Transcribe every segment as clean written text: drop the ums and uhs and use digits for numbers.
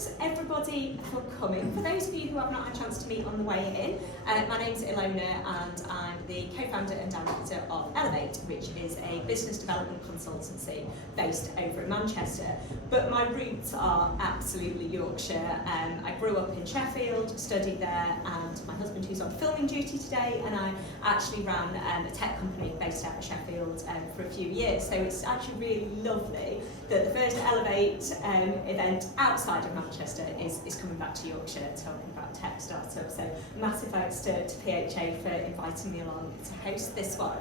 thanks everybody for coming. For those of you who have not had a chance to meet on the way in, my name's Ilona and I'm the co-founder and director of Elevate, which is a business development consultancy based over in Manchester. But my roots are absolutely Yorkshire. I grew up in Sheffield, studied there, and my husband, who's on filming duty today, and I actually ran a tech company based out of Sheffield for a few years. So it's actually really lovely that the first Elevate event outside of Manchester is coming back to Yorkshire talking about tech startups. So massive thanks to PHA for inviting me along to host this one.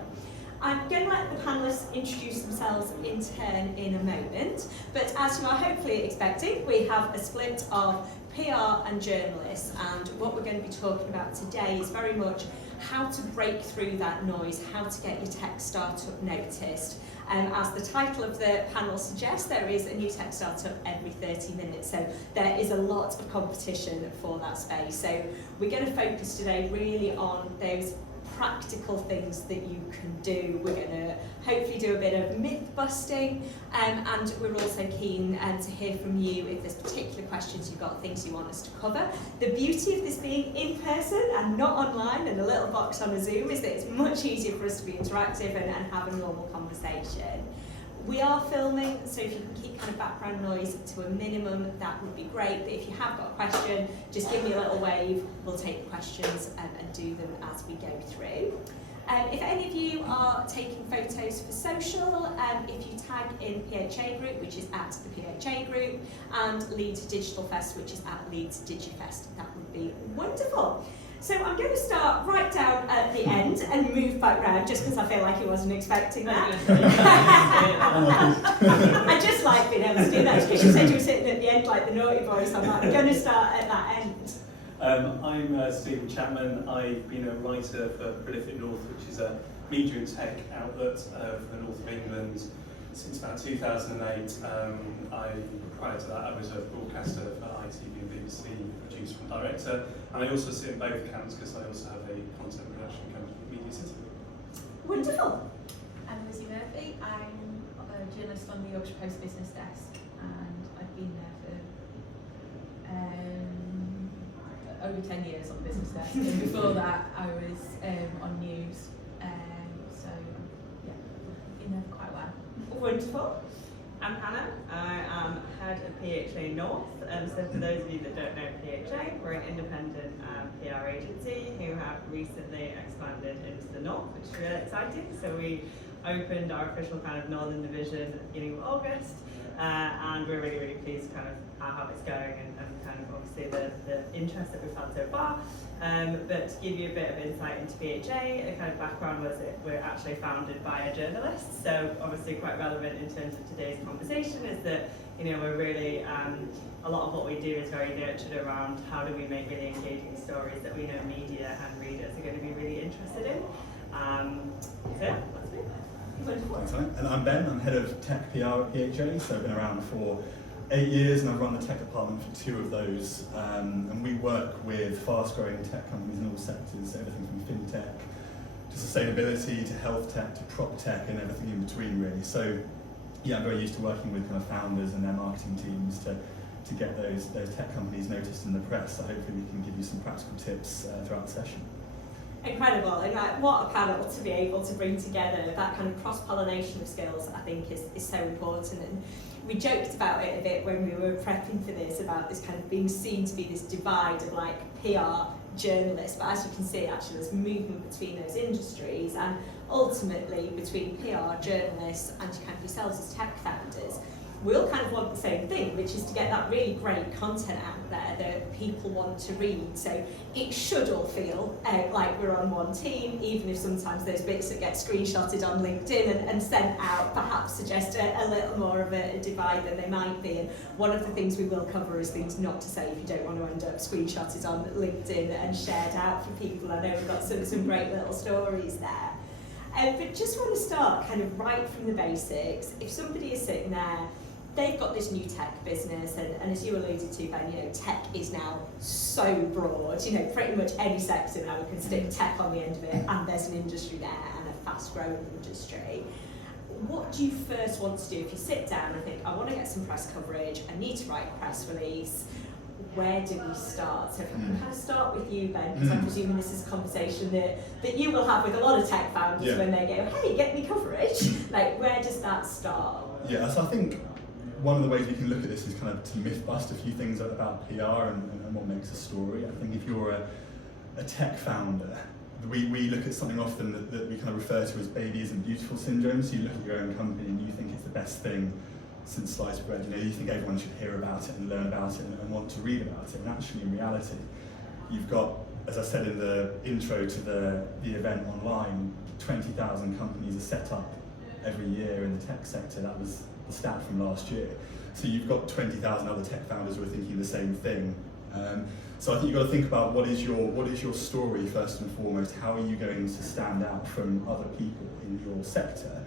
I'm going to let the panellists introduce themselves in turn in a moment, but as you are hopefully expecting, we have a split of PR and journalists, and what we're going to be talking about today is very much how to break through that noise, how to get your tech startup noticed. As the title of the panel suggests, there is a new tech startup every 30 minutes, so there is a lot of competition for that space. So we're going to focus today really on those practical things that you can do. We're going to hopefully do a bit of myth busting, and we're also keen to hear from you if there's particular questions you've got, things you want us to cover. The beauty of this being in person and not online and a little box on a Zoom is that it's much easier for us to be interactive and have a normal conversation. We are filming, so if you can keep kind of background noise to a minimum, that would be great. But if you have got a question, just give me a little wave. We'll take the questions and do them as we go through. If any of you are taking photos for social, if you tag in PHA Group, which is at the PHA Group, and Leeds Digital Fest, which is at Leeds DigiFest, that would be wonderful. So I'm going to start right down at the end and move back round, just because I feel like he wasn't expecting that. I just like being able to do that, because you said you were sitting at the end like the naughty boy, so I'm going to start at that end. I'm Stephen Chapman. I've been a writer for Prolific North, which is a media and tech outlet for the north of England since about 2008. Prior to that, I was a broadcaster for ITV and BBC, producer and director, and I also sit in both camps because I also have a content production company, Media City. Wonderful. I'm Lizzie Murphy. I'm a journalist on the Yorkshire Post business desk, and I've been there for over 10 years on the business desk, and before that I was on news, so yeah, been there for quite a while. Wonderful. I'm Hannah. I am head of PHA North. So for those of you that don't know PHA, we're an independent PR agency who have recently expanded into the North, which is really exciting. So we opened our official kind of Northern Division at the beginning of August, and we're really, really pleased kind of how it's going and kind of obviously the interest that we've had so far. But to give you a bit of insight into PHA, the kind of background was that we're actually founded by a journalist, so obviously quite relevant in terms of today's conversation is that, you know, we're really, a lot of what we do is very nurtured around how do we make really engaging stories that we know media and readers are going to be really interested in. So yeah, that's me. Thanks, and I'm Ben. I'm head of tech PR at PHA, so I've been around for 8 years and I've run the tech department for 2 of those, and we work with fast-growing tech companies in all sectors, everything from fintech to sustainability to health tech to prop tech and everything in between really. So yeah, I'm very used to working with kind of founders and their marketing teams to get those tech companies noticed in the press, so hopefully we can give you some practical tips throughout the session. Incredible, and like, what a panel to be able to bring together. That kind of cross-pollination of skills I think is so important, and we joked about it a bit when we were prepping for this, about this kind of being seen to be this divide of like PR journalists, but as you can see actually there's movement between those industries and ultimately between PR journalists and kind of yourselves as tech founders. We all kind of want the same thing, which is to get that really great content out there that people want to read. So it should all feel like we're on one team, even if sometimes those bits that get screenshotted on LinkedIn and sent out perhaps suggest a little more of a divide than they might be. And one of the things we will cover is things not to say if you don't want to end up screenshotted on LinkedIn and shared out for people. I know we've got some great little stories there. But just want to start kind of right from the basics. If somebody is sitting there, they've got this new tech business, and as you alluded to, Ben, you know, tech is now so broad. You know, pretty much any sector now we can stick tech on the end of it, and there's an industry there and a fast-growing industry. What do you first want to do if you sit down and think, I want to get some press coverage, I need to write a press release? where do we start? So if we can kind of start with you, Ben, because I'm presuming this is a conversation that you will have with a lot of tech founders when they go, hey, get me coverage. Like, where does that start? Yeah, so I think one of the ways we can look at this is kind of to myth bust a few things about PR and what makes a story. I think if you're a tech founder, we look at something often that we kind of refer to as baby isn't beautiful syndrome. So you look at your own company and you think it's the best thing since sliced bread. You know, you think everyone should hear about it and learn about it and want to read about it. And actually, in reality, you've got, as I said in the intro to the event online, 20,000 companies are set up every year in the tech sector. That was the stat from last year. So you've got 20,000 other tech founders who are thinking the same thing. So I think you've got to think about what is your story first and foremost. How are you going to stand out from other people in your sector?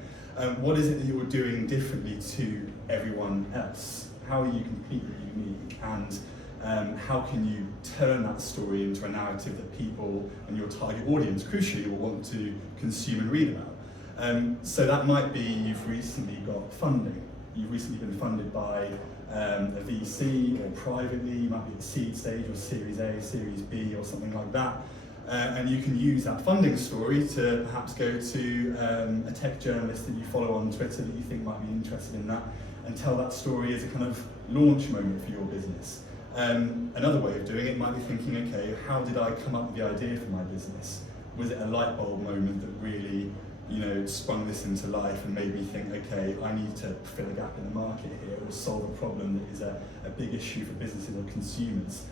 What is it that you're doing differently to everyone else? How are you completely unique? And how can you turn that story into a narrative that people and your target audience, crucially, will want to consume and read about? So that might be you've recently got funding. You've recently been funded by a VC or privately. You might be at the seed stage or Series A, Series B or something like that. And you can use that funding story to perhaps go to a tech journalist that you follow on Twitter that you think might be interested in that and tell that story as a kind of launch moment for your business. Another way of doing it might be thinking, okay, how did I come up with the idea for my business? Was it a light bulb moment that really, sprung this into life and made me think, okay, I need to fill a gap in the market here or solve a problem that is a big issue for businesses or consumers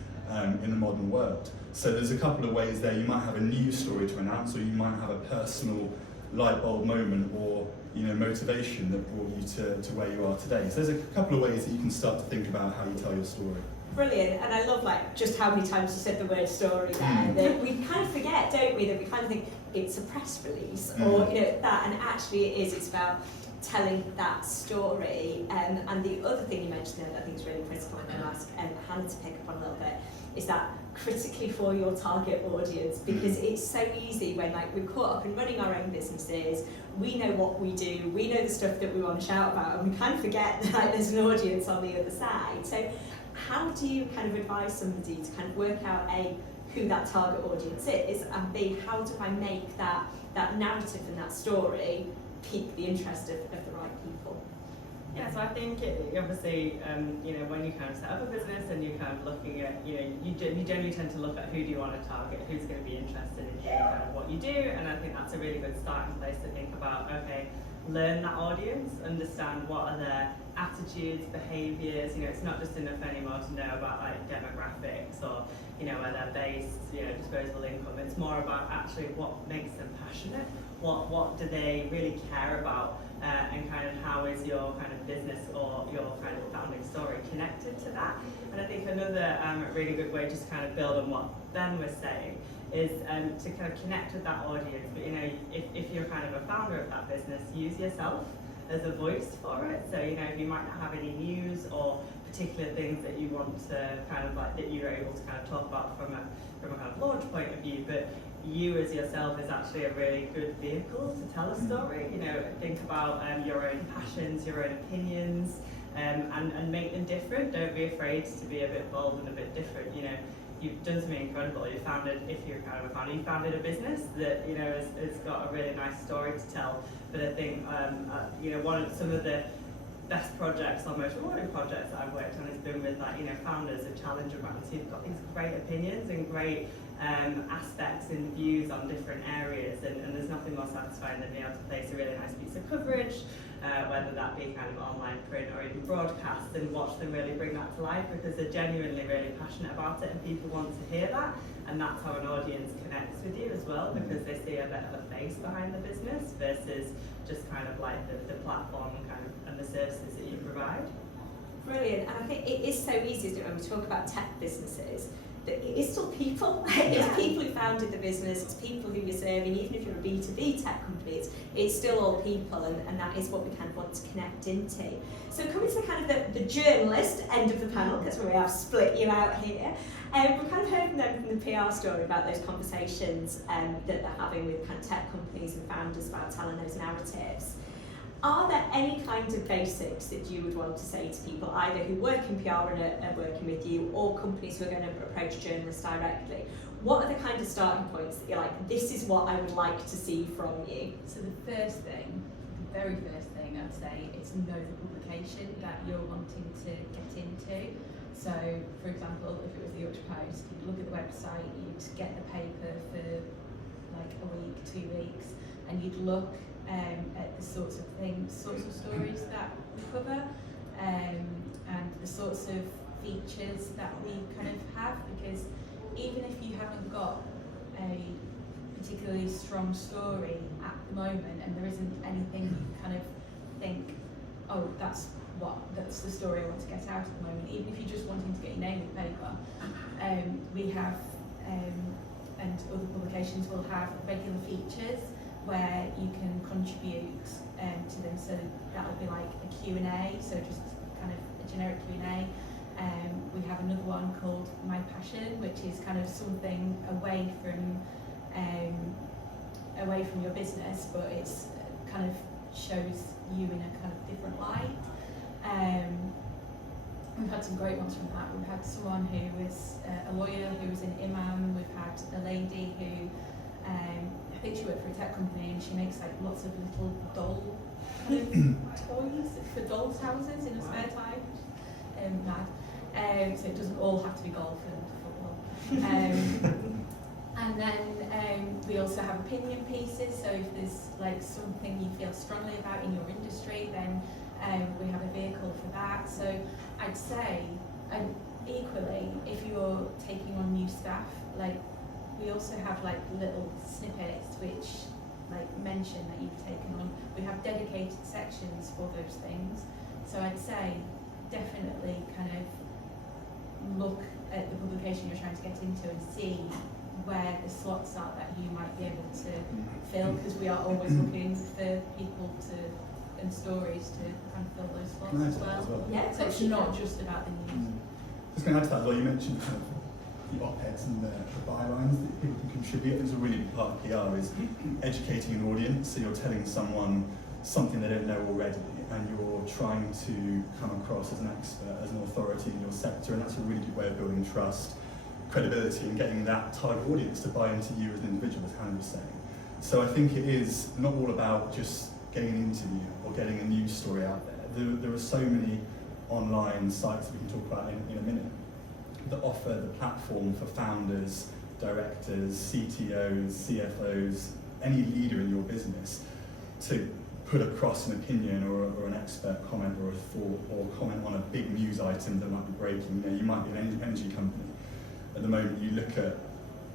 in the modern world. So there's a couple of ways there. You might have a news story to announce, or you might have a personal light bulb moment or motivation that brought you to where you are today. So there's a couple of ways that you can start to think about how you tell your story. Brilliant, and I love just how many times you said the word story there. That we kind of forget, don't we, that we kind of think it's a press release or that, and actually it is. It's about telling that story. And the other thing you mentioned there that I think is really critical, and I'm going to ask Hannah to pick up on a little bit, is that critically for your target audience, because it's so easy when we're caught up in running our own businesses, we know what we do, we know the stuff that we want to shout about, and we kind of forget that there's an audience on the other side. So how do you kind of advise somebody to kind of work out A, who that target audience is, and B, how do I make that narrative and that story pique the interest of the right people? Yeah, so I think obviously, when you kind of set up a business and you're kind of looking at, you generally tend to look at who do you want to target, who's going to be interested in hearing about what you do, and I think that's a really good starting place to think about, okay, learn that audience, understand what are their attitudes, behaviours. It's not just enough anymore to know about demographics or where they're based, disposable income. It's more about actually what makes them passionate, what do they really care about, and kind of how is your kind of business or your kind of founding story connected to that. And I think another really good way, just kind of build on what Ben was saying, is to kind of connect with that audience. But if you're kind of a founder of that business, use yourself as a voice for it. So if you might not have any news or particular things that you want to kind of that you're able to kind of talk about from a kind of launch point of view, but you as yourself is actually a really good vehicle to tell a story. Think about your own passions, your own opinions, and make them different. Don't be afraid to be a bit bold and a bit different. You've done something incredible. You founded a business that has got a really nice story to tell. But I think some of the best projects or most rewarding projects that I've worked on has been with founders of challenger brands who've got these great opinions and great aspects and views on different areas, and there's nothing more satisfying than being able to place a really nice piece of coverage, whether that be kind of online, print, or even broadcast, and watch them really bring that to life because they're genuinely really passionate about it and people want to hear that, and that's how an audience connects with you as well, because they see a bit of a face behind the business versus just kind of the platform and the services that you provide. Brilliant, and I think it is so easy, isn't it, when we talk about tech businesses, that it's still people. It's people who founded the business, it's people who you're serving, even if you're a B2B tech company, it's still all people, and that is what we kind of want to connect into. So coming to kind of the journalist end of the panel, because we have split you out here, we've kind of heard from them from the PR story about those conversations that they're having with kind of tech companies and founders about telling those narratives. Are there any kinds of basics that you would want to say to people, either who work in PR and are working with you, or companies who are going to approach journalists directly? What are the kind of starting points that you're like, this is what I would like to see from you? So the first thing, the very first thing I'd say is know the publication that you're wanting to get into. So, for example, if it was the Yorkshire Post, you'd look at the website, you'd get the paper for like a week, 2 weeks, and you'd look at the sorts of stories that we cover, and the sorts of features that we kind of have, because even if you haven't got a particularly strong story at the moment and there isn't anything you kind of think, oh, that's the story I want to get out at the moment, even if you're just wanting to get your name in the paper, we have, and other publications will have regular features where you can contribute to them. So that would be like a Q&A, so just kind of a generic Q&A. We have another one called My Passion, which is kind of something away from your business, but it's kind of shows you in a kind of different light. We've had some great ones from that. We've had someone who was a lawyer who was in Imam. We've had a lady who I think she worked for a tech company, and she makes like lots of little doll kind of toys for dolls' houses in her spare time. Mad. So it doesn't all have to be golf and football. And then we also have opinion pieces. So if there's like something you feel strongly about in your industry, then we have a vehicle for that. So I'd say, equally, if you're taking on new staff, like we also have like little snippets which like mention that you've taken on. We have dedicated sections for those things. So I'd say definitely kind of look at the publication you're trying to get into and see where the slots are that you might be able to fill, because we are always looking for people and stories to kind of fill those slots as well. Yeah, so it's not just about the news. I was going to add to that as well. You mentioned kind of the op-eds and the bylines that people can contribute. It's a really big part of PR is educating an audience. So you're telling someone something they don't know already, and you're trying to come across as an expert, as an authority in your sector, and that's a really good way of building trust, credibility, and getting that target audience to buy into you as an individual, as Hannah was saying. So I think it is not all about just getting an interview or getting a news story out there. There are so many online sites that we can talk about in a minute that offer the platform for founders, directors, CTOs, CFOs, any leader in your business to put across an opinion or an expert comment or a thought or comment on a big news item that might be breaking. You might be an energy company. At the moment, you look at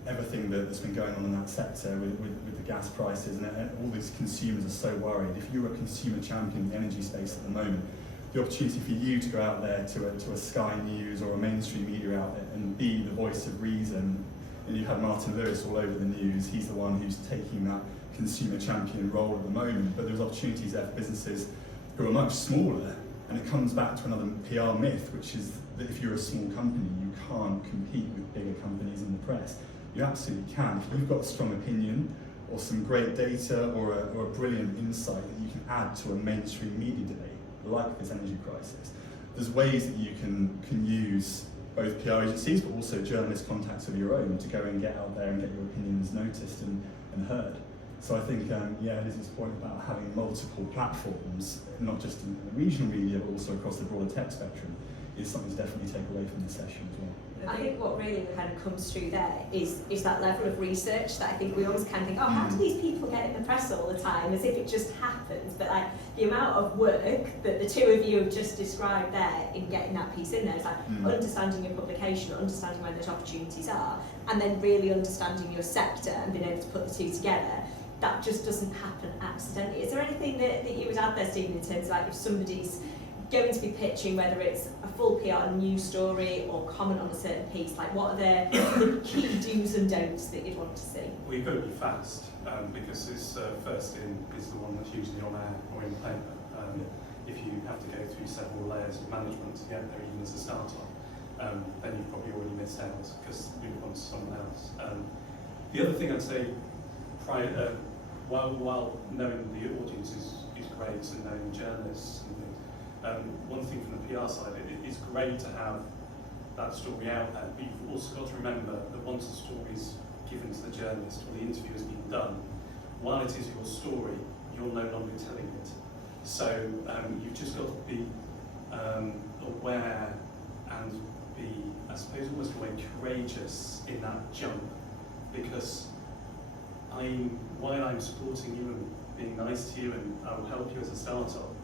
everything that's been going on in that sector with the gas prices, and all these consumers are so worried. If you're a consumer champion in the energy space at the moment, the opportunity for you to go out there to a Sky News or a mainstream media outlet and be the voice of reason. And you have Martin Lewis all over the news. He's the one who's taking that consumer champion role at the moment. But there's opportunities there for businesses who are much smaller, and it comes back to another PR myth, which is that if you're a small company, you can't compete with bigger companies in the press. You absolutely can. If you've got a strong opinion or some great data or a brilliant insight that you can add to a mainstream media debate, like this energy crisis, there's ways that you can use both PR agencies but also journalist contacts of your own to go and get out there and get your opinions noticed and heard. So I think, Lizzie's point about having multiple platforms, not just in the regional media but also across the broader tech spectrum, is something to definitely take away from the session as well. I think what really kind of comes through there is that level of research that I think we always kind of think, oh, how do these people get in the press all the time, as if it just happens, but like the amount of work that the two of you have just described there in getting that piece in there is like understanding your publication, understanding where those opportunities are, and then really understanding your sector and being able to put the two together. That just doesn't happen accidentally. Is there anything that you would add there, Stephen, in terms of like if somebody's going to be pitching, whether it's a full PR news story or comment on a certain piece, like what are the key do's and don'ts that you'd want to see? Well, you've got to be fast because this first in is the one that's usually on air or in paper. If you have to go through several layers of management to get there, even as a startup, then you've probably already missed out because you've gone to someone else. The other thing I'd say, while knowing the audience is great, and knowing journalists and things. One thing from the PR side, it's great to have that story out there, but you've also got to remember that once the story is given to the journalist or the interview has been done, while it is your story, you're no longer telling it. So you've just got to be aware and be, I suppose, almost in a way courageous in that jump, because while I'm supporting you and being nice to you and I will help you as a startup,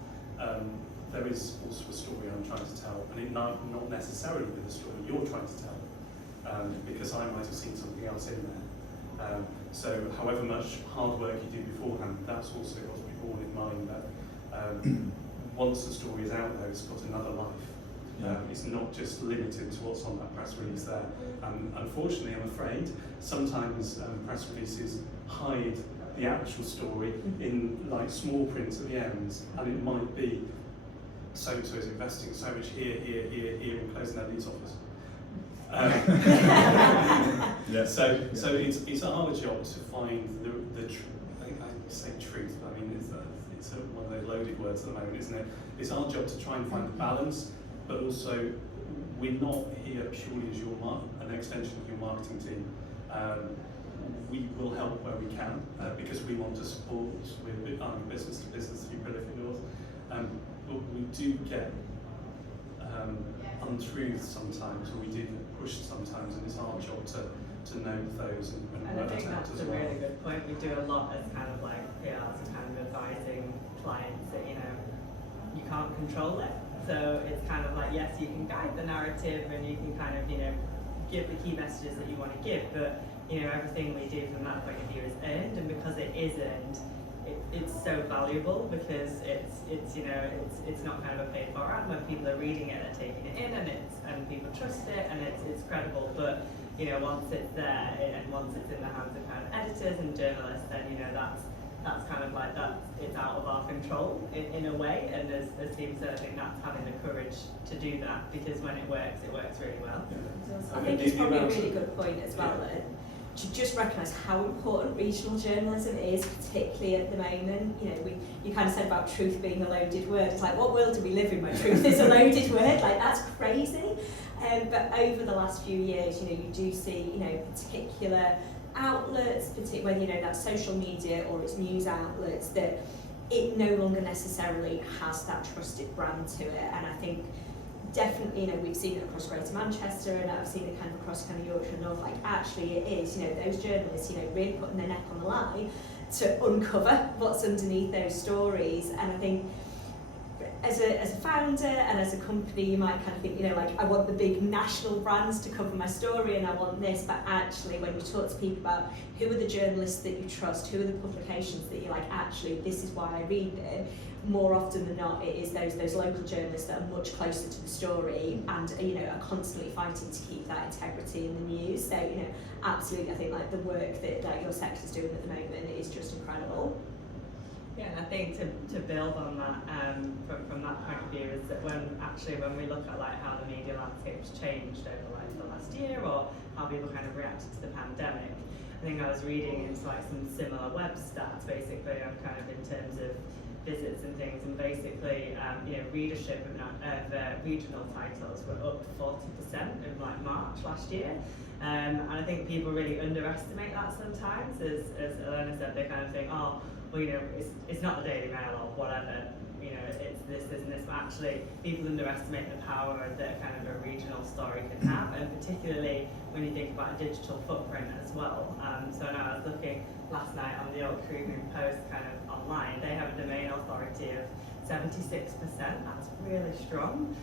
there is also a story I'm trying to tell, and it might not necessarily be the story you're trying to tell, because I might have seen something else in there. So however much hard work you do beforehand, that's also got to be borne in mind that once the story is out there, it's got another life. It's not just limited to what's on that press release there. And unfortunately, I'm afraid, sometimes press releases hide the actual story in like small print at the ends, and it might be so-and-so is investing so much here, and closing their leads offers. So it's our job to find the I say truth, but I mean it's one of those loaded words at the moment, isn't it? It's our job to try and find the balance, but also we're not here purely as an extension of your marketing team. We will help where we can because we want to support. We're business to business through Prolific North, but we do get untruths sometimes, or we do get pushed sometimes, and it's our job to note those and I think out that's as a well. really good point. We do a lot as kind of like PRs, kind of advising clients that you can't control it. So it's kind of like, yes, you can guide the narrative and you can kind of give the key messages that you want to give, but everything we do from that point of view is earned, and because it is earned, it's so valuable because it's not kind of a paid for ad. When people are reading it, they're taking it in, and people trust it, and it's credible. But once it's there and once it's in the hands of kind of editors and journalists, then that's kind of like it's out of our control in a way. And as Steve said, I think that's having the courage to do that, because when it works really well. I think it's probably a really good point as well, to just recognise how important regional journalism is, particularly at the moment. You kind of said about truth being a loaded word. It's like, what world do we live in where truth is a loaded word? Like, that's crazy. But over the last few years, you do see, particular outlets, particularly whether that's social media or it's news outlets, that it no longer necessarily has that trusted brand to it. And I think definitely, we've seen it across Greater Manchester, and I've seen it kind of across kind of Yorkshire and North. Like, actually, it is, those journalists, really putting their neck on the line to uncover what's underneath those stories. And I think, as a founder and as a company, you might kind of think, like, I want the big national brands to cover my story, and I want this. But actually, when you talk to people about who are the journalists that you trust, who are the publications that you're like, actually, this is why I read them. More often than not, it is those local journalists that are much closer to the story and are constantly fighting to keep that integrity in the news. So absolutely, I think like the work that your sector's doing at the moment is just incredible. Yeah, and I think to build on that from that point of view is that when we look at like how the media landscape's changed over like the last year, or how people kind of reacted to the pandemic, I think I was reading into like some similar web stats basically on kind of in terms of visits and things, and basically readership of regional titles were up 40% in like March last year, and I think people really underestimate that sometimes. As Elena said, they kind of think, oh, well, it's not the Daily Mail or whatever, it's this and this, but actually people underestimate the power that kind of a regional story can have, and particularly when you think about a digital footprint as well. So now I was looking last night on the old Caribbean Post kind of online, they have a domain authority of 76%, that's really strong,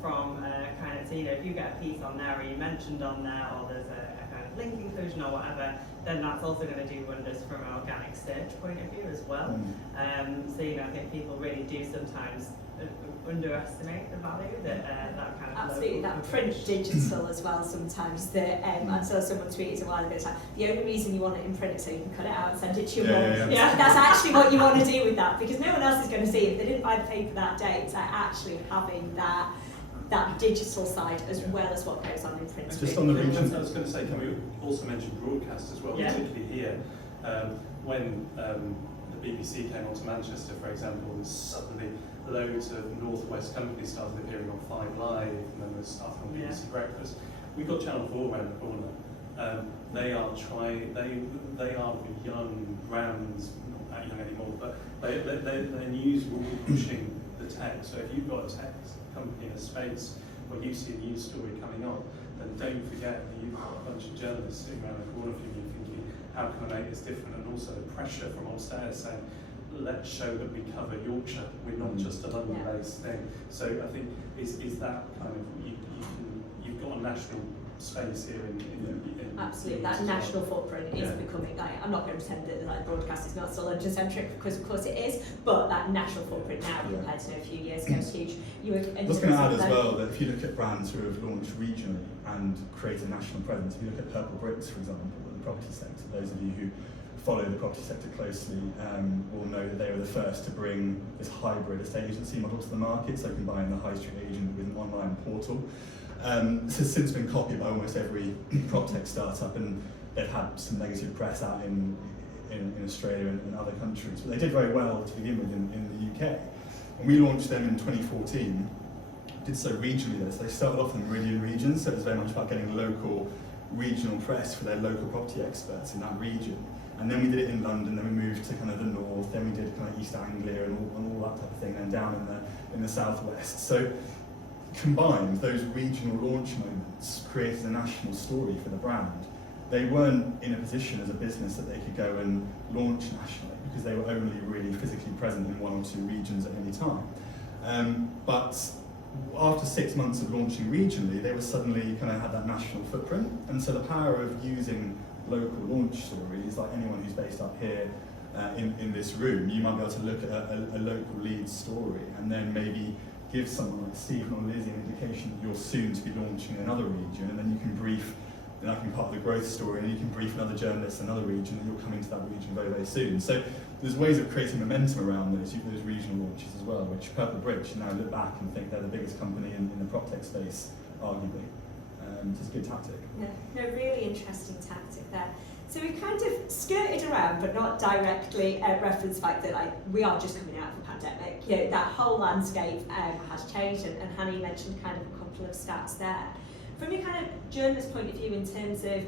from kind of, so if you get a piece on there, or you mentioned on there, or there's a kind of link inclusion or whatever, then that's also going to do wonders from an organic search point of view as well. So I think people really do sometimes underestimate the value that that kind of absolutely, that print digital as well sometimes. That I saw someone tweeted a while ago, it's like, the only reason you want it in print is so you can cut it out and send it to your mum. Yeah. That's actually what you want to do with that, because no one else is going to see it. If they didn't buy the paper that day, it's like actually having that digital side as well as what goes on in print. Just on the region, I was going to say, can we also mention broadcast as well, particularly here, when the BBC came on to Manchester, for example, and suddenly loads of Northwest companies started appearing on 5 Live, and then there's stuff on BBC Breakfast. We've got Channel 4 around the corner. They are the young brands, not that young anymore, but their news will be pushing the tech. So if you've got a tech company in a space where you see a news story coming on, then don't forget that you've got a bunch of journalists sitting around the corner from you thinking, how can I make this different? And also the pressure from upstairs saying, let's show that we cover Yorkshire, we're not just a London-based thing. So I think is that kind of, you've got a national space here in absolutely, that national footprint is becoming, like, I'm not going to pretend that like broadcast is not so London-centric, because of course it is, but that national footprint now compared to a few years ago is huge. I was going to add as well that if you look at brands who have launched regionally and create a national presence, if you look at Purple Bricks, for example, in the property sector, those of you who follow the property sector closely will know that they were the first to bring this hybrid estate agency model to the market, so combining the high street agent with an online portal. This has since been copied by almost every prop tech startup, and they've had some negative press out in Australia and other countries, but they did very well to begin with in the UK. And we launched them in 2014, did so regionally though, so they started off in Meridian region, so it was very much about getting local regional press for their local property experts in that region. And then we did it in London, then we moved to kind of the north, then we did kind of East Anglia and all that type of thing, and down in the southwest. So combined, those regional launch moments created a national story for the brand. They weren't in a position as a business that they could go and launch nationally because they were only really physically present in 1 or 2 regions at any time. But after 6 months of launching regionally, they were suddenly kind of had that national footprint. And so the power of using local launch stories, like anyone who's based up here in this room, you might be able to look at a local lead story and then maybe give someone like Stephen or Lizzie an indication that you're soon to be launching in another region, and then you can brief, and that can be part of the growth story, and you can brief another journalist in another region, and you're coming to that region very, very soon. So there's ways of creating momentum around those regional launches as well, which Purple Bridge now look back and think they're the biggest company in the prop tech space, arguably. It's a good tactic. Yeah, no, really interesting tactic there. So we've kind of skirted around, but not directly referenced the fact that we are just coming out of the pandemic. You know, that whole landscape has changed, and Hannah, you mentioned kind of a couple of stats there. From your kind of journalist point of view, in terms of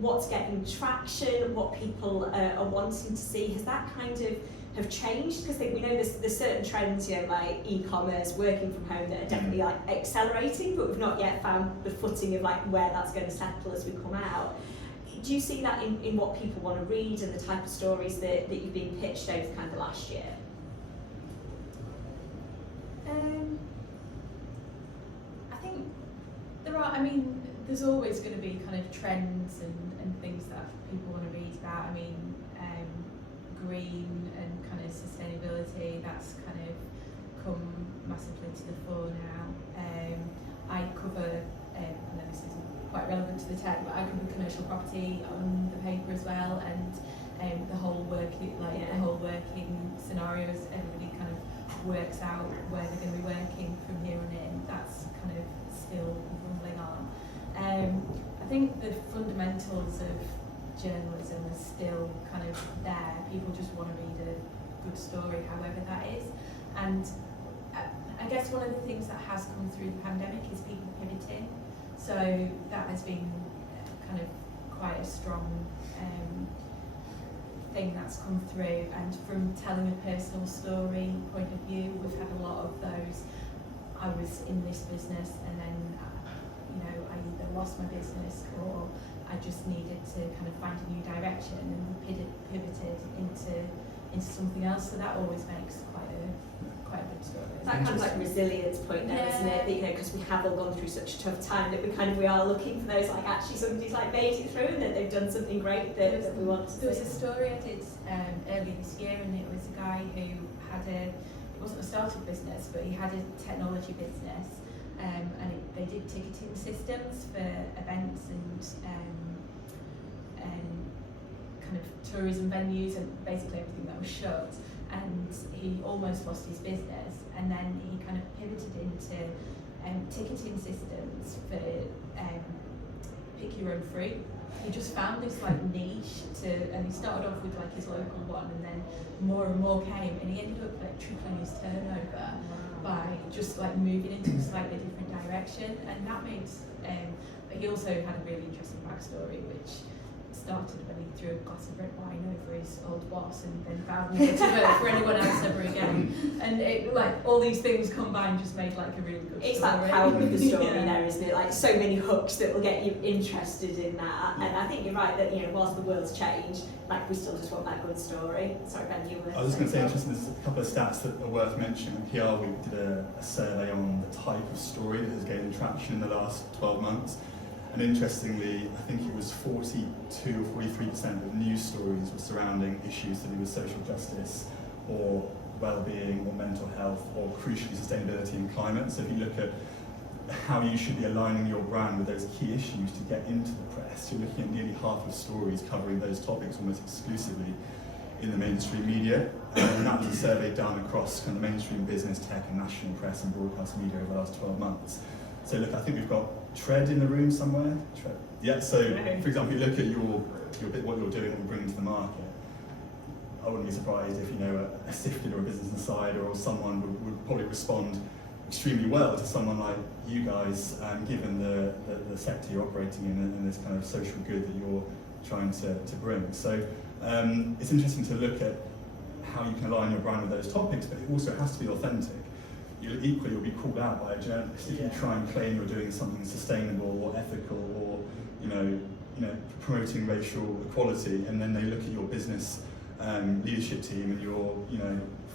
what's getting traction, what people are wanting to see, has that kind of have changed? Because we know there's certain trends, you know, like e-commerce, working from home, that are definitely like accelerating, but we've not yet found the footing of like where that's going to settle as we come out. Do you see that in what people want to read and the type of stories that you've been pitched over kind of the last year? I think there's always going to be kind of trends and things that people want to read about. Green and kind of sustainability, that's kind of come massively to the fore now. I cover, I know this isn't quite relevant to the tech, but I cover commercial property on the paper as well, and the whole working scenarios, everybody kind of works out where they're going to be working from here on in. That's kind of still rumbling on. I think the fundamentals of journalism are still kind of there. People just want to read a good story, however that is. And I guess one of the things that has come through the pandemic is people pivoting. So that has been kind of quite a strong thing that's come through. And from telling a personal story point of view, we've had a lot of those. I was in this business and then, I either lost my business or I just needed to kind of find a new direction, and pivoted into something else. So that always makes quite a good story. That kind of like resilience point there, isn't it? That, because we have all gone through such a tough time that we are looking for those, like actually somebody's like made it through and that they've done something great that we want to see. There was a story I did earlier this year, and it was a guy who had it wasn't a startup business, but he had a technology business. They did ticketing systems for events and kind of tourism venues and basically everything that was shut. And he almost lost his business, and then he kind of pivoted into ticketing systems for pick your own fruit. he just found this like niche and he started off with like his local one, and then more and more came, and he ended up like tripling his turnover by just like moving into a slightly different direction, and that makes. But he also had a really interesting backstory, which started when he threw a glass of red wine over his old boss and then vowed never to work for anyone else ever again. And it, like all these things combined just made like a really good It's story. that power of the story Yeah. there, isn't it? Like so many hooks that will get you interested in that. And I think you're right that, you know, whilst the world's changed, like we still just want that good story. Sorry, Ben, you were. I was just going to say, interesting, there's a couple of stats that are worth mentioning. PR Week did a survey on the type of story that has gained traction in the last 12 months. And interestingly, I think it was 42 or 43% of news stories were surrounding issues to do with social justice or well-being or mental health or crucially sustainability and climate. So if you look at how you should be aligning your brand with those key issues to get into the press, you're looking at nearly half of stories covering those topics almost exclusively in the mainstream media. And that was a survey done across kind of mainstream business, tech and national press and broadcast media over the last 12 months. So look, I think we've got Tread in the room somewhere. Tread. Yeah, so for example, you look at your bit, what you're doing and bringing to the market. I wouldn't be surprised if, you know, a Sifted or a Business Insider or someone would probably respond extremely well to someone like you guys, given the sector you're operating in and this kind of social good that you're trying to bring. So it's interesting to look at how you can align your brand with those topics, but it also has to be authentic. You'll be called out by a journalist if you try and claim you're doing something sustainable or ethical or you know promoting racial equality, and then they look at your business leadership team and your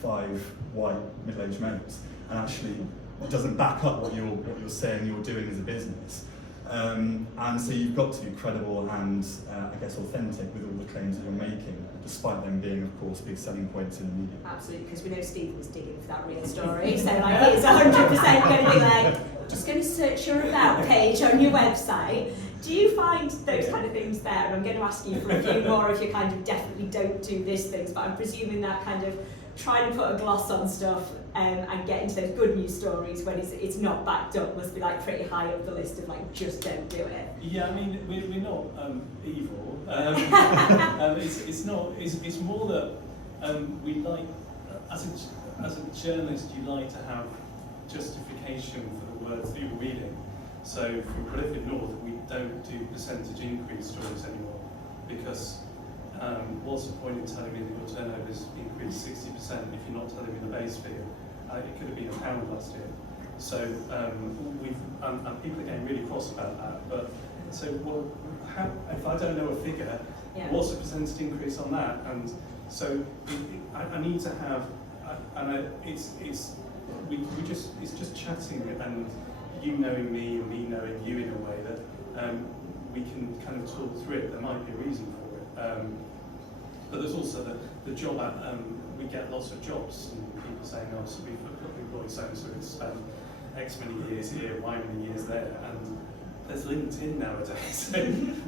5 white middle-aged mates, and actually it doesn't back up what you're saying you're doing as a business. And so you've got to be credible and I guess authentic with all the claims that you're making, despite them being, of course, big selling points in the media. Absolutely, because we know Steve was digging for that real story, so like he's 100% going to be like, just going to search your about page on your website. Do you find those kind of things there? And I'm going to ask you for a few more if you kind of definitely don't do these things, but I'm presuming that kind of trying to put a gloss on stuff and get into those good news stories when it's not backed up must be like pretty high up the list of like just don't do it. Yeah, I mean we're not evil. It's not. It's more that we like as a journalist you like to have justification for the words that you're reading. So for Prolific North we don't do percentage increase stories anymore because. What's the point in telling me that your turnover has increased 60% if you're not telling me the base figure? It could have been £1 last year. So and people are getting really cross about that. But so, well, if I don't know a figure, what's the percentage increase on that? And so I need to have, it's just chatting and you knowing me and me knowing you in a way that we can kind of talk through it. There might be a reason for it. But there's also the job at, we get lots of jobs and people saying, oh, so we've employed so-and-so who's spent X many years here, Y many years there, and there's LinkedIn nowadays. So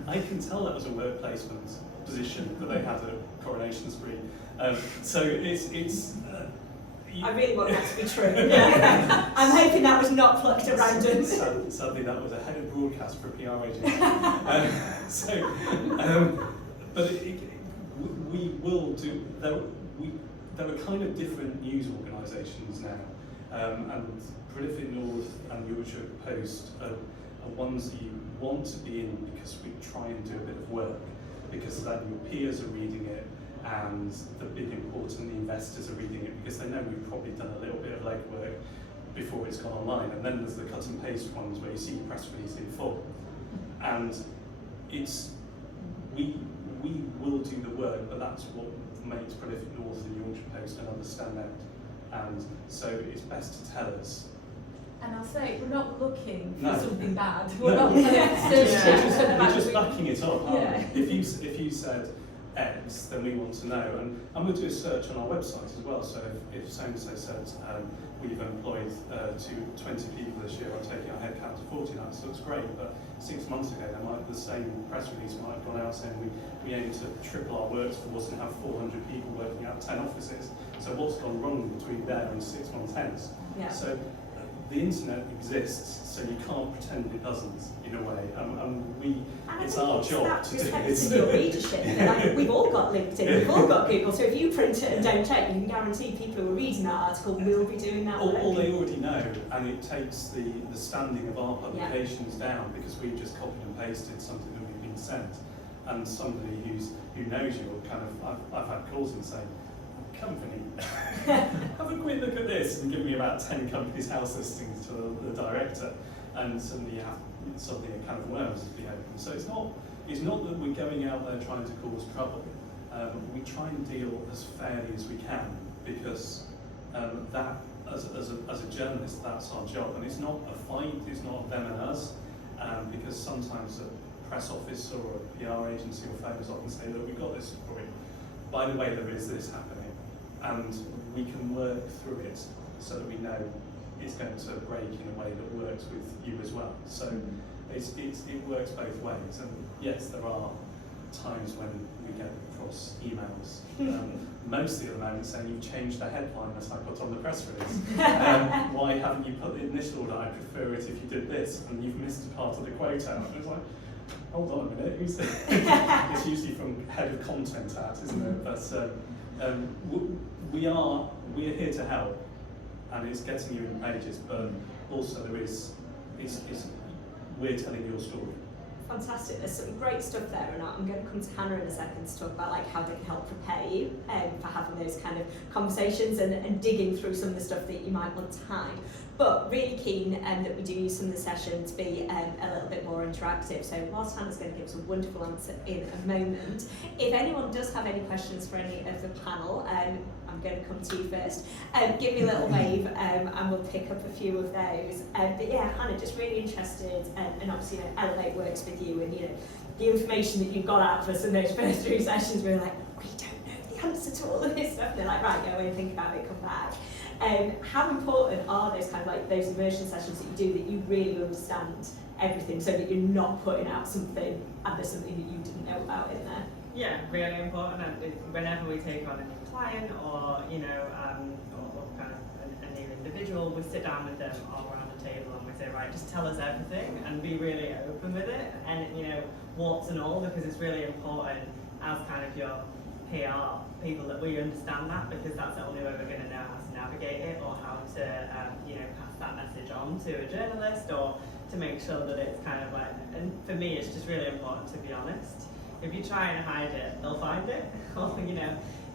I can tell that was a work placement position that they had at Coronation Street. So it's I really want that to be true. Yeah. I'm hoping that was not plucked at random. Sadly, that was a head of broadcast for a PR agency. But we will do. There are kind of different news organisations now, and Prolific North and Yorkshire Post are ones that you want to be in because we try and do a bit of work, because then your peers are reading it, and the big important investors are reading it because they know we've probably done a little bit of legwork before it's gone online. And then there's the cut and paste ones where you see the press release in full, and we will do the work, but that's what makes Prolific North and Yorkshire Post and others stand out. And so it's best to tell us. And I'll say, we're not looking for No. something bad. No. We're not We're just backing it up. Yeah. If you said X, then we want to know. And we'll do a search on our website as well. So if so-and-so said we've employed 20 people this year, I'm taking our headcount to 40, that looks great. But 6 months ago, the same press release might have gone out saying we aim to triple our workforce and have 400 people working out of 10 offices. So what's gone wrong between there and 6 months hence? Yeah. So the internet exists, so you can't pretend it doesn't, in a way. And I It's our job to do Respecting it. your readership. Like, we've all got LinkedIn, we've all got Google, so if you print it and don't check, you can guarantee people who are reading that article will be doing that work. All they already know, and it takes the standing of our publications down because we've just copied and pasted something that we've been sent. And somebody who knows you will kind of, I've had calls and say, company, have a quick look at this, and give me about 10 companies' house listings to the director, and suddenly a can of worms has been opened. So it's not that we're going out there trying to cause trouble. We try and deal as fairly as we can, because that, as a journalist, that's our job, and it's not a fight. It's not them and us, because sometimes a press office or a PR agency will phone us up and say, look, we've got this for you. By the way, there is this happening. And we can work through it so that we know it's going to break in a way that works with you as well. So it works both ways. And yes, there are times when we get across emails, mostly at the moment saying you've changed the headline as I put on the press release. Why haven't you put the initial that I prefer it if you did this, and you've missed a part of the quote out? And it's like, hold on a minute, who's this? It's usually from head of content at, isn't it? But we're here to help, and it's getting you in pages, but also we're telling your story. Fantastic, there's some great stuff there, and I'm going to come to Hannah in a second to talk about like how they can help prepare you for having those kind of conversations and digging through some of the stuff that you might want to hide. But really keen that we do use some of the session to be a little bit more interactive. So whilst Hannah's going to give us a wonderful answer in a moment, if anyone does have any questions for any of the panel, I'm going to come to you first. Give me a little wave and we'll pick up a few of those. But yeah, Hannah, just really interested, and obviously Elevate works with you, and the information that you got out of us in those first 3 sessions, we were like, we don't know the answer to all of this stuff. And they're like, right, go away and think about it, come back. How important are those kind of like those immersion sessions that you do, that you really understand everything, so that you're not putting out something and there's something that you didn't know about in there? Yeah, really important. And whenever we take on a new client or or kind of a new individual, we sit down with them all around the table and we say, right, just tell us everything and be really open with it, and warts and all, because it's really important as kind of your PR people that we understand that, because that's the only way we're going to know how to navigate it, or how to pass that message on to a journalist, or to make sure that it's kind of like, and for me it's just really important to be honest. If you try and hide it, they'll find it, or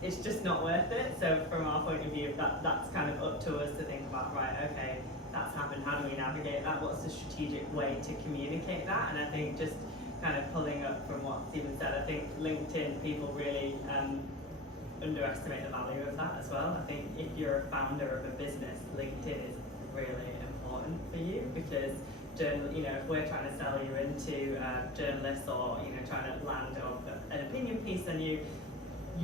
it's just not worth it. So from our point of view, that's kind of up to us to think about, right, okay, that's happened, how do we navigate that, what's the strategic way to communicate that? And I think just kind of pulling up from what Stephen said, I think LinkedIn people really underestimate the value of that as well. I think if you're a founder of a business, LinkedIn is really important for you, because if we're trying to sell you into journalists, or trying to land an opinion piece, then you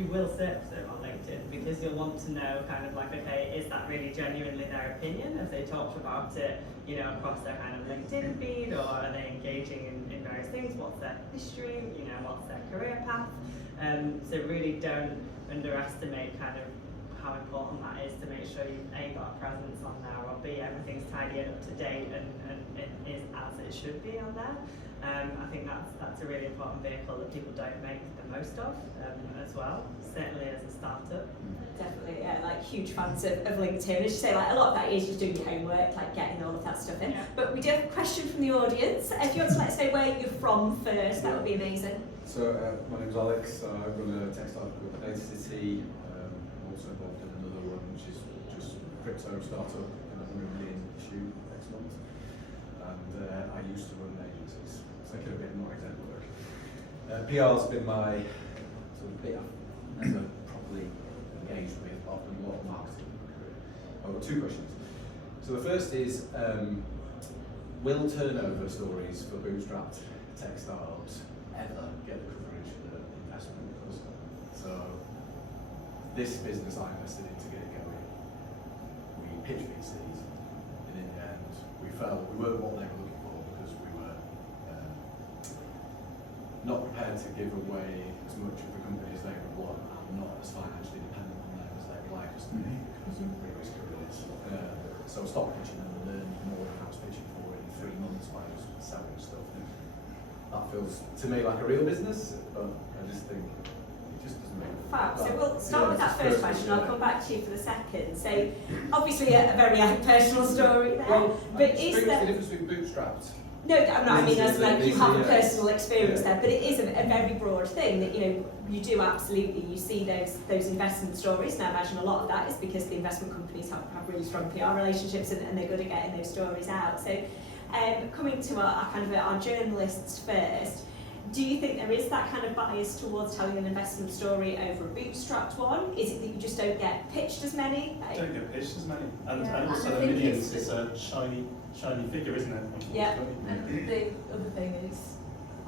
will search them on LinkedIn, because you'll want to know kind of like, okay, is that really genuinely their opinion? Have they talked about it across their kind of LinkedIn feed, or are they engaging in various things? What's their history? What's their career path? So really don't underestimate kind of how important that is, to make sure you've A, got a presence on there, or B, everything's tidy and up to date and it is as it should be on there. I think that's a really important vehicle that people don't make the most of as well, certainly as a startup. Definitely, yeah, like huge fans of LinkedIn. As you say, like a lot of that is just doing your homework, like getting all of that stuff in. Yeah. But we do have a question from the audience. If you want to let us know where you're from first, that would be amazing. So my name's Alex. I run a tech startup called Data City. I'm also involved in another one, which is just a crypto startup in a $100 million issue next month. And I used to run agencies, so I could have been more exemplary. PR's been my sort of bit I've never properly engaged with, apart from a lot of marketing in my career. I've got 2 questions. So the first is, will turnover stories for bootstrapped tech startups ever get the coverage that investment does? So this business I invested in to get it going, we pitched VCs, and in the end we felt we weren't what they were looking for, because we were not prepared to give away as much of the company as they would want, and not as financially dependent on them as they would like us to be, because of the risk of it. So I stopped pitching them and learned more than I was pitching for in 3 months by just selling stuff. that feels to me like a real business, but I just think it just doesn't make Fab. So that- we'll start with that it's first personal, question. yeah. I'll come back to you for the second. So obviously a very personal story there, Well, but explain is what's there... the difference between bootstrapped? No, I mean as like you have a personal experience Yeah. there, but it is a very broad thing that, you know, you do absolutely, you see those investment stories, and I imagine a lot of that is because the investment companies have really strong PR relationships and they're good at getting those stories out. So coming to our kind of our journalists first, do you think there is that kind of bias towards telling an investment story over a bootstrapped one? Is it that you just don't get pitched as many? Don't get pitched as many. And, Yeah, and also and I the think millions it's- is a shiny figure, isn't it? Yeah. And the other thing is,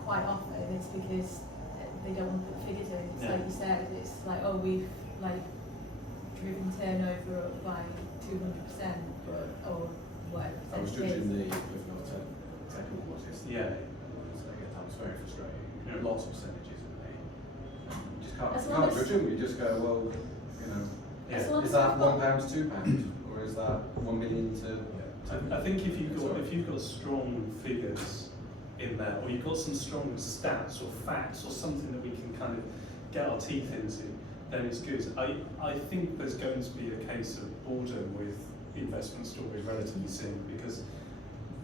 quite often it's because they don't want to put figures in. It's Yeah. like you said, it's like, oh, we've like driven turnover up by 200%, but or whatever I was percentage it judging is. the technical ones yesterday. Yeah. So again, that was very frustrating. Yeah. Lots of percentages in there. You just can't, As you long can't as- judge them. You just go, well, you know, As Yeah. long is as that they've got- £1 to £2, or is that 1 million to? I think if you've got strong figures in there, or you've got some strong stats or facts or something that we can kind of get our teeth into, then it's good. I think there's going to be a case of boredom with investment stories relatively soon, because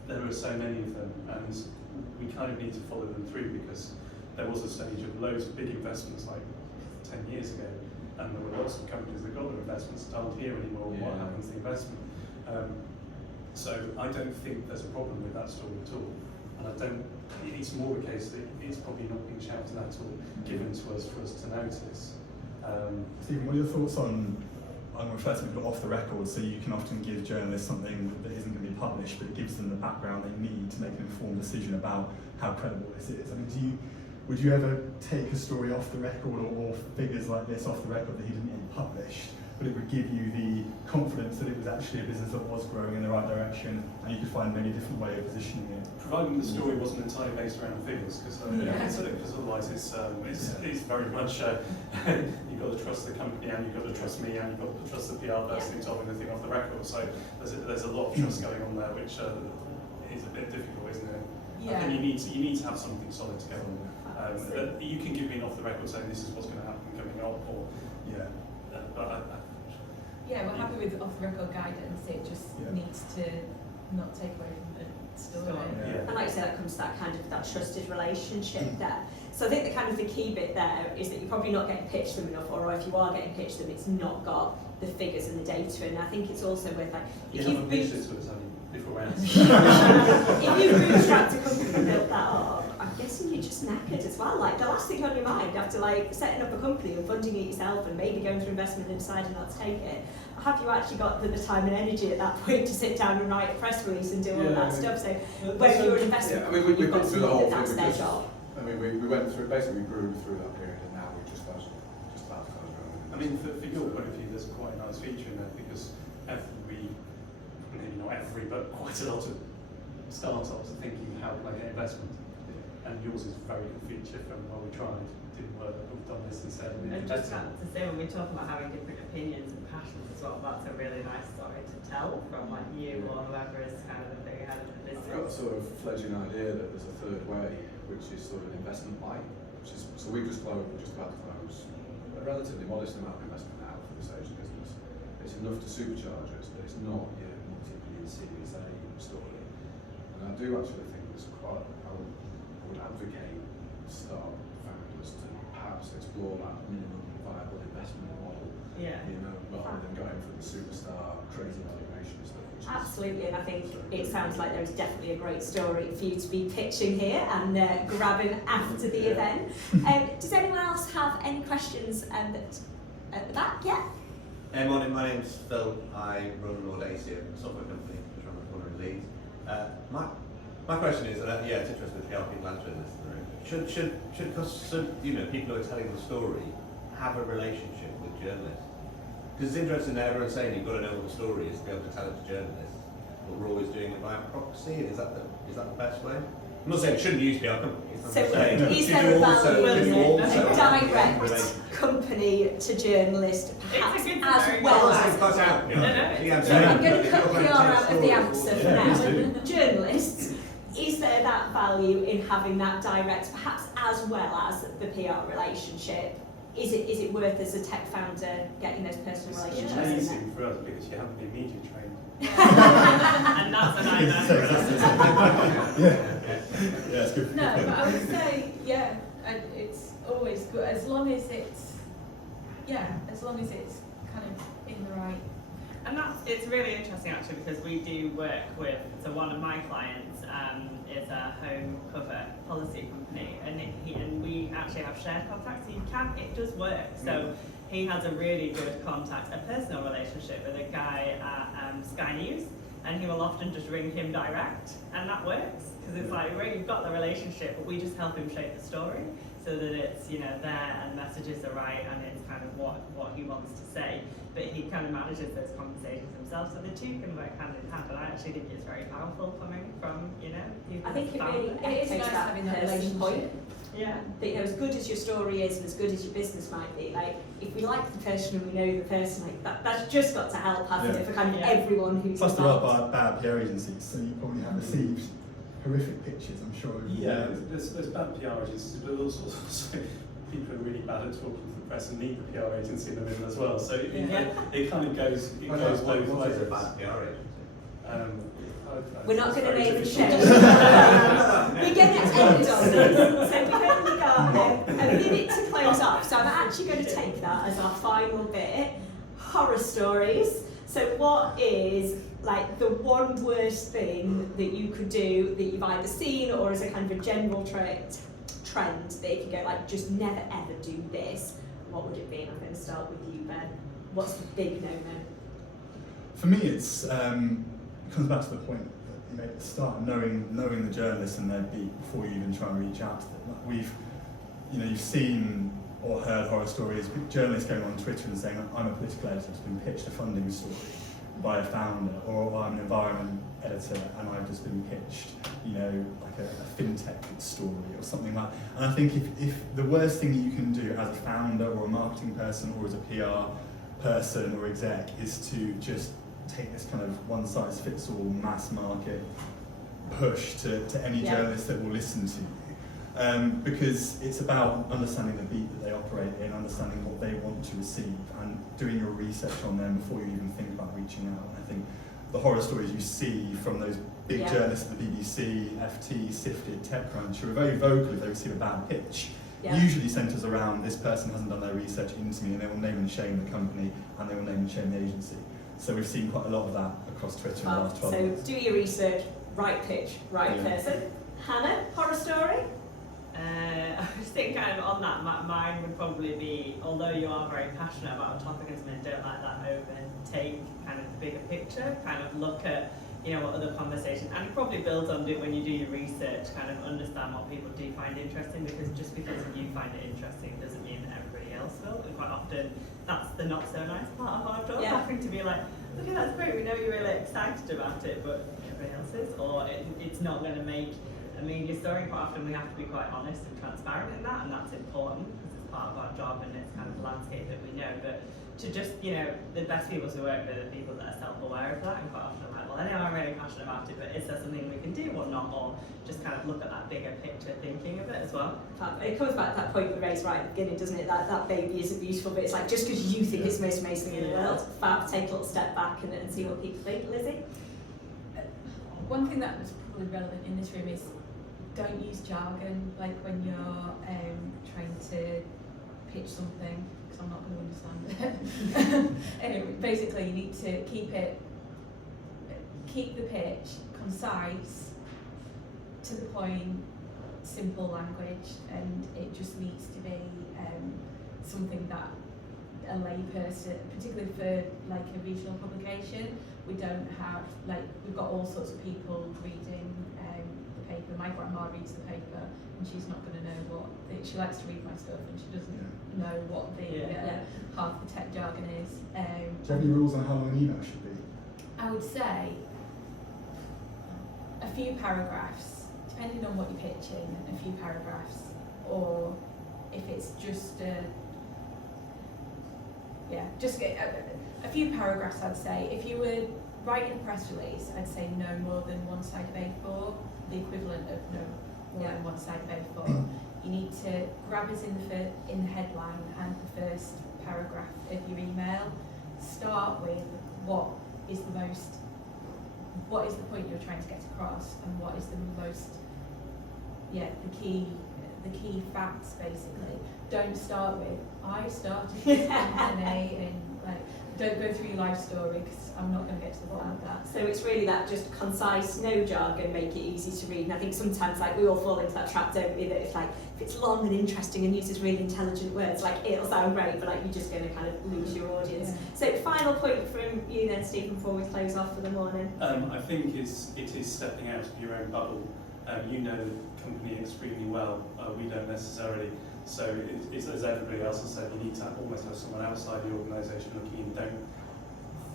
there are so many of them, and we kind of need to follow them through, because there was a stage of loads of big investments like 10 years ago, and there were lots of companies that got their investments that aren't here anymore. Yeah. What happened to the investment? So I don't think there's a problem with that story at all, and I don't. It's more the case that it's probably not being shouted at or given to us for us to notice. Stephen, what are your thoughts on, I'm referring to people off the record, so you can often give journalists something that isn't going to be published, but it gives them the background they need to make an informed decision about how credible this is. I mean, would you ever take a story off the record or figures like this off the record that he didn't want published, but it would give you the confidence that it was actually a business that was growing in the right direction, and you could find many different ways of positioning it? Providing the story wasn't entirely based around figures, because otherwise it's very much you've got to trust the company, and you've got to trust me, and you've got to trust the PR person who told me the thing off the record. So there's a lot of trust going on there, which is a bit difficult, isn't it? I think you need to have something solid to go on. That you can give me an off the record saying this is what's going to happen coming up, or Yeah, we're happy with off-the-record guidance. It just Yeah. needs to not take away from the story. Yeah. And like I say, that comes to that kind of that trusted relationship there. So I think the kind of the key bit there is that you're probably not getting pitched them enough, or if you are getting pitched them, it's not got the figures and the data. And I think it's also with like you if haven't pitched you've it to us, have you, before we if you've bootstrapped a company and built that up, I'm guessing you're just knackered as well. Like the last thing on your mind after like setting up a company and funding it yourself and maybe going through investment and deciding not to take it, have you actually got the time and energy at that point to sit down and write a press release and do all of that stuff? So where you're an investment Yeah, I mean, company, we've you've got gone through the whole something thing. that's their job. I mean, we went through, basically we grew through that period, and now we're just about to close. I mean, for your point of view, there's quite a nice feature in there, because maybe not every, but quite a lot of startups are thinking, how can I get investment? And yours is a very good feature from what we tried. Didn't work, but we've done this instead. And just to say, when we talk about having different opinions and passions as well, that's a really nice story to tell from like you or whoever is kind of the figurehead of the I've got a business. sort of fledgling idea that there's a third way, which is sort of an investment light, which is, so we've just about to close a relatively modest amount of investment now for the stage of business. It's enough to supercharge us, but it's not your multi-billion Series A story. And I do actually think there's quite, I would advocate start founders to perhaps explore that minimum viable investment model, Yeah. you know, rather than going for the superstar crazy valuation stuff. Which is, Absolutely, and I think it sounds like there's definitely a great story for you to be pitching here and grabbing after the event. Does anyone else have any questions at the back? Yeah? Morning, my name's Phil. I run Audacia, a software company, which I'm a corner in Leeds. My question is, it's interesting to how people answer this. Should people who are telling the story have a relationship with journalists? Because it's interesting that everyone's saying you've got to know what the story is to be able to tell it to journalists, but we're always doing it by proxy. And is that the best way? I'm not saying it shouldn't use PR companies. I'm So just saying, is should there you a also- value should you in also a have a direct relationship? company to journalist, perhaps, It's a good as story. well Well, as... cut out. No, no, Yeah, So I'm going to but cut if you're PR tell out of the stories, answer for Yeah, now. please do. Journalists, Is there that value in having that direct, perhaps as well as the PR relationship? Is it worth, as a tech founder, getting those personal It's relationships in there? amazing for us because you haven't been media trained. And that's a nightmare. Yeah, it's good. No, but I would say, yeah, it's always good as long as it's kind of in the right. And it's really interesting actually, because we do work with, so one of my clients is a home cover policy company, and we actually have shared contacts, so it does work. So he has a really good contact, a personal relationship with a guy at Sky News, and he will often just ring him direct, and that works, because it's like, we've got the relationship, but we just help him shape the story so that it's, there and messages are right and it's kind of what he wants to say. But he kind of manages those conversations himself, so the two can work hand in hand. And I actually think it's very powerful coming from, people. I think it really It is takes nice that having that person relationship. point. Yeah. That, as good as your story is and as good as your business might be, like, if we like the person and we know the person, like that's just got to help, hasn't it, for kind of everyone who's Plus there involved. are bad PR agencies, so you probably have received horrific pictures, I'm sure. Yeah, there's bad PR agencies, but also people are really bad at talking to the press and need the PR agency in the middle as well. So it kind of goes both ways. What is a bad PR agency? We're not going to name and shame. We're going to end on this. So we've only got a minute to close off. So I'm actually going to take that as our final bit. Horror stories. So what is like the one worst thing that you could do that you've either seen, or as a kind of a general trend that if you go like, just never ever do this, what would it be? And I'm going to start with you, Ben. What's the big no-no? For me, it comes back to the point that start knowing the journalists and their beat before you even try and reach out to them. Like you've seen or heard horror stories with journalists going on Twitter and saying, I'm a political editor who's been pitched a funding story by a founder, or I'm an environment editor and I've just been pitched, like a fintech story or something like that. And I think if the worst thing that you can do as a founder or a marketing person or as a PR person or exec is to just take this kind of one-size-fits-all mass market push to any journalist that will listen to you. Because it's about understanding the beat that they operate in, understanding what they want to receive, and doing your research on them before you even think about reaching out. I think the horror stories you see from those big journalists at the BBC, FT, Sifted, TechCrunch, who are very vocal if they receive a bad pitch. Usually centres around this person hasn't done their research into me, and they will name and shame the company and they will name and shame the agency. So we've seen quite a lot of that across Twitter in the last 12 months. So do your research, right pitch, right person. Hannah, horror story? I was thinking kind of on that, mine would probably be, although you are very passionate about a topic and don't like that overtake kind of the bigger picture, kind of look at what other conversations, and it probably builds on it when you do your research, kind of understand what people do find interesting, because just because you find it interesting doesn't mean that everybody else will, and quite often that's the not so nice part of our job, having to be like, okay, that's great, we know you're really excited about it, but everybody else is, or it's not going to make a media story. Quite often we have to be quite honest and transparent in that, and that's important because it's part of our job and it's kind of the landscape that we know. But to just, the best people to work with are people that are self-aware of that, and quite often I'm like, well, I know I'm really passionate about it, but is there something we can do or not, or just kind of look at that bigger picture thinking of it as well. It comes back to that point we raised right at the beginning, doesn't it? That baby isn't beautiful, but it's like, just because you think it's the most amazing thing in the world, fab, take a little step back and see what people think. Lizzie? One thing that was probably relevant in this room is don't use jargon, like when you're trying to pitch something, because I'm not going to understand it. Anyway, basically you need to keep the pitch concise, to the point, simple language, and it just needs to be something that a layperson, particularly for like a regional publication, we don't have, like, we've got all sorts of people reading the paper. My grandma reads the paper and she's not going to know what, she likes to read my stuff and she doesn't know what the half the tech jargon is. Do you have any rules on how long an email should be? I would say a few paragraphs, depending on what you're pitching, a few paragraphs, or if it's just a few paragraphs, I'd say. If you were writing a press release, I'd say no more than one side of A4. the equivalent of no more Yeah. than one side of A4. You need to grab us in the headline and the first paragraph of your email. Start with what is the point you're trying to get across, and what is the key facts basically. Don't start with I started this company and don't go through your life story, because I'm not going to get to the bottom of that. So it's really that just concise, no jargon, make it easy to read. And I think sometimes we all fall into that trap, don't we? That if it's long and interesting and uses really intelligent words, it'll sound great, but you're just going to kind of lose your audience. Yeah. So final point from you then, Stephen, before we close off for the morning. I think it is stepping out of your own bubble. You know the company extremely well. We don't necessarily. So it's, as everybody else has said, you need to almost have someone outside the organisation looking in. Don't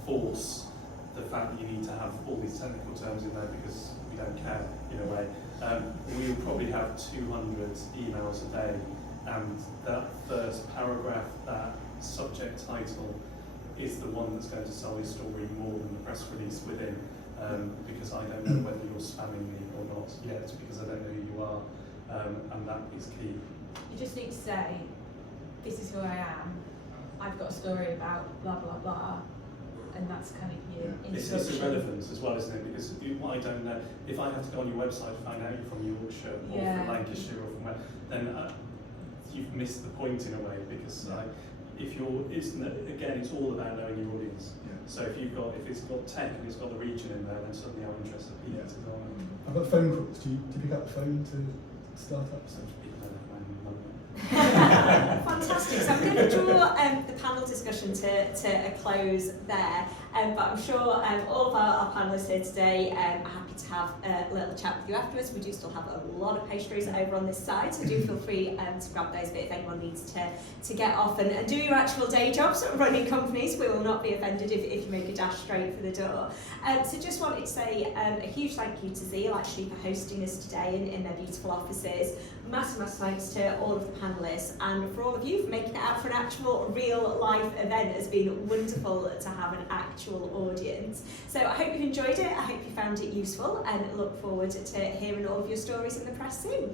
force the fact that you need to have all these technical terms in there, because we don't care in a way. We will probably have 200 emails a day, and that first paragraph, that subject title, is the one that's going to sell your story more than the press release within. Because I don't know whether you're spamming me or not yet, because I don't know who you are, and that is key. You just need to say, this is who I am, I've got a story about blah blah blah, and that's kind of your It's introduction. irrelevant as well, isn't it? Because I don't know, if I have to go on your website to find out you're from Yorkshire or from Lancashire or from where, then you've missed the point in a way, because it's all about knowing your audience. Yeah. So if it's got tech and it's got the region in there, then suddenly our interest is piqued as well. I've got phone calls. Do you pick up the phone to startups? People don't have my number. Fantastic. So I'm going to draw the panel discussion to a close there. But I'm sure all of our panellists here today are happy to have a little chat with you afterwards. We do still have a lot of pastries over on this side, so do feel free to grab those bits if anyone needs to get off and do your actual day jobs running companies. We will not be offended if you make a dash straight for the door. So just wanted to say a huge thank you to Zeal actually for hosting us today in their beautiful offices. Massive thanks to all of the panellists, and for all of you for making it out for an actual real life event. It's been wonderful to have an actual audience. So I hope you've enjoyed it, I hope you found it useful, and look forward to hearing all of your stories in the press soon.